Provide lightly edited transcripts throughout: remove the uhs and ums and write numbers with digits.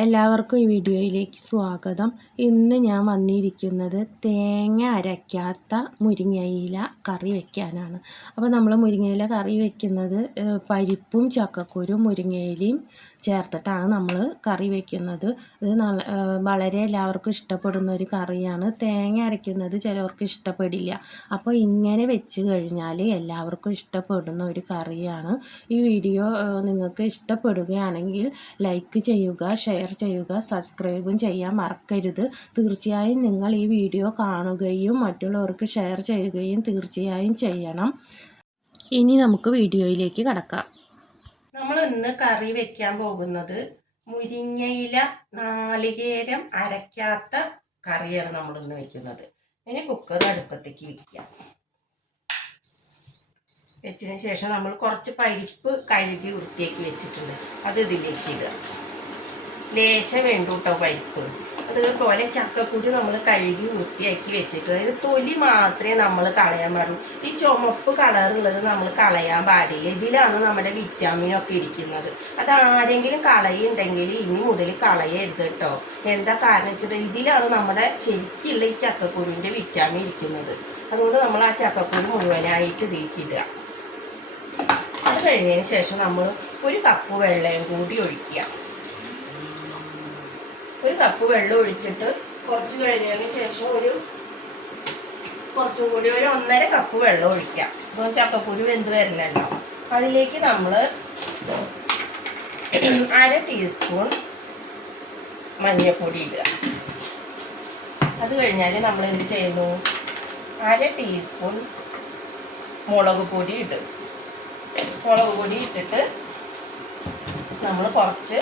എല്ലാവർക്കും ഈ വീഡിയോയിലേക്ക് സ്വാഗതം. ഇന്ന് ഞാൻ വന്നിരിക്കുന്നത് തേങ്ങ അരയ്ക്കാത്ത മുരിങ്ങയില കറി വയ്ക്കാനാണ്. അപ്പോൾ നമ്മൾ മുരിങ്ങയില കറി വയ്ക്കുന്നത് പരിപ്പും ചക്കക്കുരും മുരിങ്ങയിലയും ചേർത്തിട്ടാണ് നമ്മൾ കറി വയ്ക്കുന്നത്. ഇത് വളരെ എല്ലാവർക്കും ഇഷ്ടപ്പെടുന്ന ഒരു കറിയാണ്. തേങ്ങ അരയ്ക്കുന്നത് ചിലവർക്ക് ഇഷ്ടപ്പെടില്ല. അപ്പോൾ ഇങ്ങനെ വെച്ച് കഴിഞ്ഞാൽ എല്ലാവർക്കും ഇഷ്ടപ്പെടുന്ന ഒരു കറിയാണ്. ഈ വീഡിയോ നിങ്ങൾക്ക് ഇഷ്ടപ്പെടുകയാണെങ്കിൽ ലൈക്ക് ചെയ്യുക, ഷെയർ ചെയ്യുക, സബ്സ്ക്രൈബും ചെയ്യാൻ മറക്കരുത്. തീർച്ചയായും നിങ്ങൾ ഈ വീഡിയോ കാണുകയും മറ്റുള്ളവർക്ക് ഷെയർ ചെയ്യുകയും തീർച്ചയായും ചെയ്യണം. ഇനി നമുക്ക് വീഡിയോയിലേക്ക് കടക്കാം. നമ്മൾ ഇന്ന് കറി വെക്കാൻ പോകുന്നത് മുരിങ്ങയില നാളികേരം അരയ്ക്കാത്ത കറിയാണ് നമ്മളിന്ന് വെക്കുന്നത്. ഇനി കുക്കർ അടുപ്പത്തേക്ക് വയ്ക്കാം. വെച്ചതിന് ശേഷം നമ്മൾ കുറച്ച് പരിപ്പ് കഴുകി വൃത്തിയാക്കി വെച്ചിട്ടുണ്ട്, അത് ഇതിലേക്ക് ഇടുക. ലേശം വേണ്ടു കേട്ടോ പരിപ്പ്. അതുപോലെ ചക്കക്കുരു നമ്മൾ കഴുകി വൃത്തിയാക്കി വെച്ചിട്ടുണ്ട്. അതിന് തൊലി മാത്രമേ നമ്മൾ കളയാൻ പാടുള്ളൂ. ഈ ചുമപ്പ് കളറുള്ളത് നമ്മൾ കളയാൻ പാടില്ല. ഇതിലാണ് നമ്മുടെ വിറ്റാമിനൊക്കെ ഇരിക്കുന്നത്. അതാരെങ്കിലും കളയുണ്ടെങ്കിൽ ഇനി മുതൽ കളയരുത് കേട്ടോ. എന്താ കാരണം വെച്ചിട്ട് ഇതിലാണ് നമ്മുടെ ശരിക്കുള്ള ഈ ചക്കക്കുരുവിൻ്റെ വിറ്റാമിൻ ഇരിക്കുന്നത്. അതുകൊണ്ട് നമ്മൾ ആ ചക്കക്കുരു മുഴുവനായിട്ട് ഇതിലേക്കിടുക. അത് കഴിഞ്ഞതിന് ശേഷം നമ്മൾ ഒരു കപ്പ് വെള്ളം കൂടി ഒഴിക്കുക. ഒരു കപ്പ് വെള്ളം ഒഴിച്ചിട്ട് കുറച്ച് കഴിഞ്ഞതിന് ശേഷം കുറച്ചും കൂടി ഒരു 1.5 കപ്പ് വെള്ളം ഒഴിക്കാം. അപ്പോൾ ചക്കക്കുരു വെന്ത് വരില്ലല്ലോ. അതിലേക്ക് നമ്മൾ 1/2 ടീസ്പൂൺ മഞ്ഞൾപ്പൊടി ഇടുക. അത് കഴിഞ്ഞാൽ നമ്മൾ എന്ത് ചെയ്യുന്നു, 1/2 ടീസ്പൂൺ മുളക് പൊടി ഇടും. മുളക് പൊടി ഇട്ടിട്ട് നമ്മൾ കുറച്ച്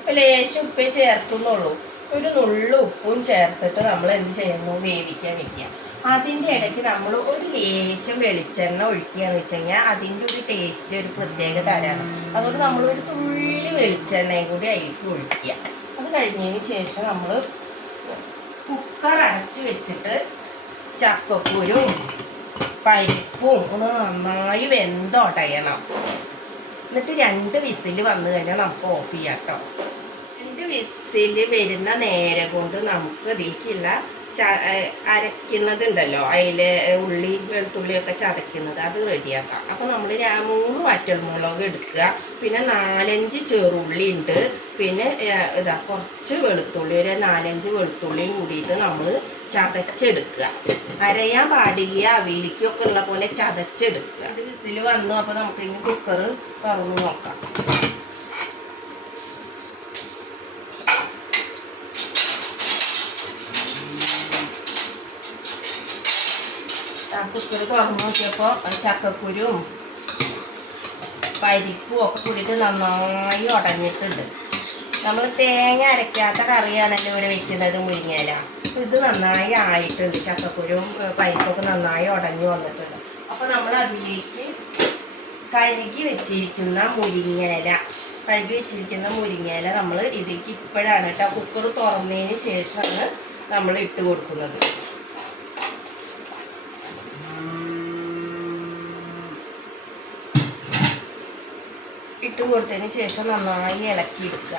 ഇപ്പം ലേശം ഉപ്പേ ചേർക്കുന്നുള്ളൂ, ഒരു നുള്ളു ഉപ്പും ചേർത്തിട്ട് നമ്മൾ എന്ത് ചെയ്യുന്നു, വേവിക്കാൻ വയ്ക്കുക. അതിൻ്റെ ഇടയ്ക്ക് നമ്മൾ ഒരു ലേശം വെളിച്ചെണ്ണ ഒഴിക്കുകയെന്ന് വെച്ച് കഴിഞ്ഞാൽ അതിൻ്റെ ഒരു ടേസ്റ്റ് ഒരു പ്രത്യേക തരമാണ്. അതുകൊണ്ട് നമ്മൾ ഒരു തുള്ളി വെളിച്ചെണ്ണയും കൂടി അതിലേക്ക് ഒഴിക്കുക. അത് കഴിഞ്ഞതിന് ശേഷം നമ്മൾ കുക്കർ അടച്ച് വെച്ചിട്ട് ചക്കക്കുരും പരിപ്പും ഒന്ന് നന്നായി വെന്തൊടയണം. എന്നിട്ട് 2 വിസിൽ വന്നു കഴിഞ്ഞാൽ നമുക്ക് ഓഫ് ചെയ്യാം കേട്ടോ. 2 വിസിൽ വരുന്ന നേരം കൊണ്ട് നമുക്ക് ഇതിലേക്കുള്ള അരയ്ക്കുന്നതുണ്ടല്ലോ, അതിൽ ഉള്ളി വെളുത്തുള്ളിയൊക്കെ ചതയ്ക്കുന്നത്, അത് റെഡിയാക്കാം. അപ്പോൾ നമ്മൾ 3 വറ്റൽമുളക് എടുക്കുക, പിന്നെ 4-5 ചെറുള്ളി ഉണ്ട്, പിന്നെ കുറച്ച് വെളുത്തുള്ളി, ഒരു 4-5 വെളുത്തുള്ളിയും കൂടിയിട്ട് നമ്മൾ ചതച്ചെടുക്കുക. അരയാൻ പാടില്ല, അവിയലിക്കൊക്കെ ഉള്ള പോലെ ചതച്ചെടുക്കുക. അത് വിസിൽ വന്നു. അപ്പോൾ നമുക്ക് ഇനി കുക്കർ തുറന്ന് നോക്കാം. കുക്കർ തുറന്ന് നോക്കിയപ്പോൾ ചക്കക്കുരും പരിപ്പും ഒക്കെ കൂടിയിട്ട് നന്നായി ഉടഞ്ഞിട്ടുണ്ട്. നമ്മൾ തേങ്ങ അരയ്ക്കാത്ത കറിയാണല്ലോ ഇവിടെ വെക്കുന്നത് മുരിങ്ങയില. ഇത് നന്നായി ആയിട്ടുണ്ട്. ചക്കക്കുരും പരിപ്പൊക്കെ നന്നായി ഉടഞ്ഞു വന്നിട്ടുണ്ട്. അപ്പോൾ നമ്മൾ അതിലേക്ക് കഴുകി വെച്ചിരിക്കുന്ന മുരിങ്ങയില നമ്മൾ ഇതിലേക്ക് ഇപ്പോഴാണ് കേട്ടോ, കുക്കർ തുറന്നതിന് ശേഷമാണ് നമ്മൾ ഇട്ട് കൊടുക്കുന്നത്. ഇട്ട് കൊടുത്തതിന് ശേഷം നന്നായി ഇളക്കിയെടുക്കുക.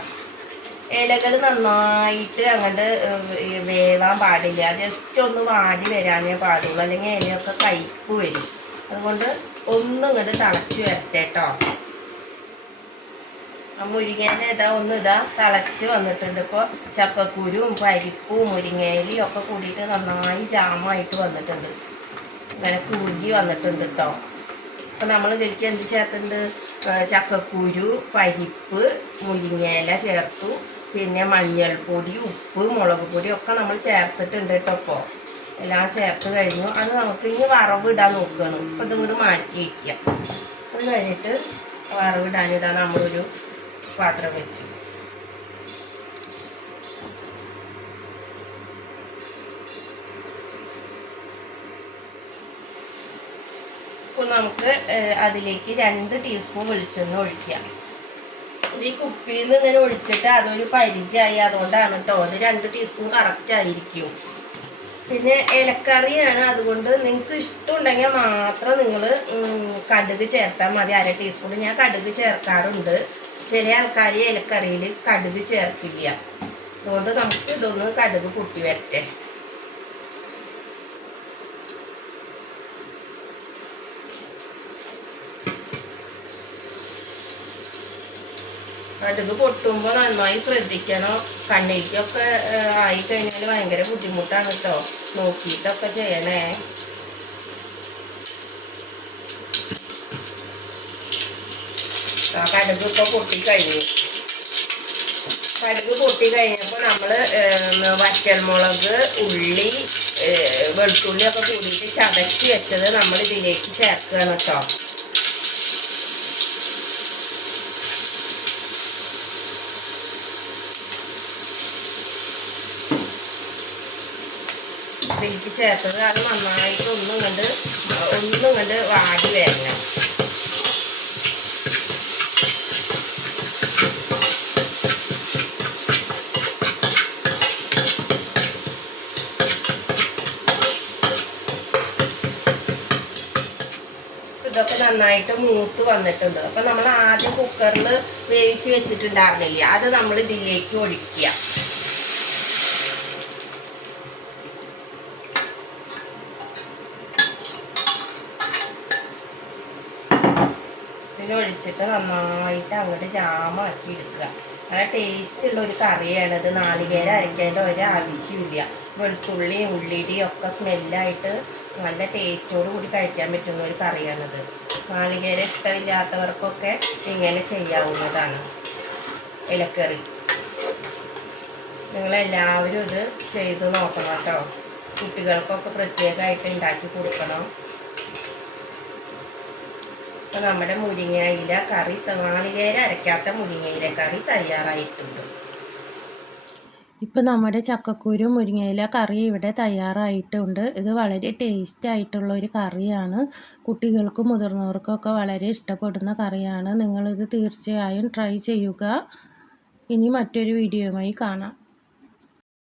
ഇലകൾ നന്നായിട്ട് അങ്ങോട്ട് വേവാൻ പാടില്ല, ജസ്റ്റ് ഒന്ന് വാടി വരാനേ പാടുള്ളൂ, അല്ലെങ്കിൽ ഇലയൊക്കെ കയ്പ്പ് വരും. അതുകൊണ്ട് ഒന്നും ഇങ്ങോട്ട് തിളച്ച് വരട്ടെ കേട്ടോ. മുരിങ്ങയില തിളച്ച് വന്നിട്ടുണ്ട്. ഇപ്പോൾ ചക്കക്കുരും പരിപ്പും മുരിങ്ങയിലയും ഒക്കെ കൂടിയിട്ട് നന്നായി ജാമായിട്ട് വന്നിട്ടുണ്ട്, ഇങ്ങനെ കുറുകി വന്നിട്ടുണ്ട് കേട്ടോ. അപ്പോൾ നമ്മൾ ഇതിലേക്ക് എന്ത് ചേർത്തിട്ടുണ്ട്, ചക്കക്കുരു പരിപ്പ് മുരിങ്ങയില ചേർത്തു, പിന്നെ മഞ്ഞൾപ്പൊടി ഉപ്പ് മുളക് പൊടി ഒക്കെ നമ്മൾ ചേർത്തിട്ടുണ്ട് കേട്ടോ. ഇപ്പോൾ എല്ലാം ചേർത്ത് കഴിഞ്ഞു. അത് നമുക്ക് ഇനി വറവിടാൻ നോക്കുകയാണ്. അപ്പോൾ ഇതുകൊണ്ട് മാറ്റി വയ്ക്കുക. അത് കഴിഞ്ഞിട്ട് വറവിടാൻ നമ്മളൊരു പാത്രം വെച്ചു. അപ്പോൾ നമുക്ക് അതിലേക്ക് 2 ടീസ്പൂൺ വെളിച്ചെണ്ണ ഒഴിക്കാം. ഈ കുപ്പിയിൽ നിന്ന് ഇങ്ങനെ ഒഴിച്ചിട്ട് അതൊരു പരിചയമായി, അതുകൊണ്ടാണ് കേട്ടോ. അത് 2 ടീസ്പൂൺ കറക്റ്റ് ആയിരിക്കും. പിന്നെ ഇലക്കറിയാണ്, അതുകൊണ്ട് നിങ്ങൾക്ക് ഇഷ്ടമുണ്ടെങ്കിൽ മാത്രം നിങ്ങൾ കടുക് ചേർത്താൽ മതി. 1/2 ടീസ്പൂൺ ഞാൻ കടുക് ചേർക്കാറുണ്ട്. ചില ആൾക്കാർ ഇലക്കറിയിൽ കടുക് ചേർക്കില്ല. അതുകൊണ്ട് നമുക്ക് ഇതൊന്ന് കടുക് പൊട്ടി വരട്ടെ. കടുക് പൊട്ടുമ്പോൾ നന്നായി ശ്രദ്ധിക്കണം. കണ്ണിലേക്കൊക്കെ ആയിക്കഴിഞ്ഞാൽ ഭയങ്കര ബുദ്ധിമുട്ടാണ് കേട്ടോ. നോക്കിയിട്ടൊക്കെ ചെയ്യണേ. കടുക് ഇപ്പോൾ പൊട്ടിക്കഴിഞ്ഞു. കടുക് പൊട്ടിക്കഴിഞ്ഞപ്പോൾ നമ്മൾ വറ്റൽമുളക്, ഉള്ളി, വെളുത്തുള്ളിയൊക്കെ കൂടിയിട്ട് ചതച്ച് വെച്ചത് നമ്മൾ ഇതിലേക്ക് ചേർക്കുകയാണ് കേട്ടോ. ഇതിലേക്ക് ചേർത്തത് അത് നന്നായിട്ട് ഒന്നും കണ്ട് വാടി വരണം. ഇതൊക്കെ നന്നായിട്ട് മൂത്ത് വന്നിട്ടുണ്ട്. അപ്പം നമ്മൾ ആദ്യം കുക്കറിൽ വേവിച്ച് വെച്ചിട്ടുണ്ടായിരുന്നില്ല, അത് നമ്മൾ ഇതിലേക്ക് ഒഴിക്കുക. ഇതിലൊഴിച്ചിട്ട് നന്നായിട്ട് അങ്ങോട്ട് ജാമാക്കി എടുക്കുക. നല്ല ടേസ്റ്റുള്ള ഒരു കറിയാണിത്. നാളികേരം അരയ്ക്കേണ്ട ഒരു ആവശ്യമില്ല. വെളുത്തുള്ളിയും ഉള്ളിയുടെയും ഒക്കെ സ്മെല്ലായിട്ട് നല്ല ടേസ്റ്റോട് കൂടി കഴിക്കാൻ പറ്റുന്ന ഒരു കറിയാണിത്. നാളികേരം ഇഷ്ടമില്ലാത്തവർക്കൊക്കെ ഇങ്ങനെ ചെയ്യാവുന്നതാണ് ഇലക്കറി. നിങ്ങളെല്ലാവരും ഇത് ചെയ്ത് നോക്കണം കേട്ടോ. കുട്ടികൾക്കൊക്കെ പ്രത്യേകമായിട്ട് ഉണ്ടാക്കി കൊടുക്കണം. അപ്പോൾ നമ്മുടെ മുരിങ്ങയില കറി, നാളികേരം അരയ്ക്കാത്ത മുരിങ്ങയില കറി തയ്യാറായിട്ടുണ്ട്. ഇപ്പം നമ്മുടെ ചക്കക്കുരു മുരിങ്ങയില കറി ഇവിടെ തയ്യാറായിട്ടുണ്ട്. ഇത് വളരെ ടേസ്റ്റ് ആയിട്ടുള്ള ഒരു കറിയാണ്. കുട്ടികൾക്കും മുതിർന്നവർക്കൊക്കെ വളരെ ഇഷ്ടപ്പെടുന്ന കറിയാണ്. നിങ്ങളിത് തീർച്ചയായും ട്രൈ ചെയ്യുക. ഇനി മറ്റൊരു വീഡിയോയുമായി കാണാം.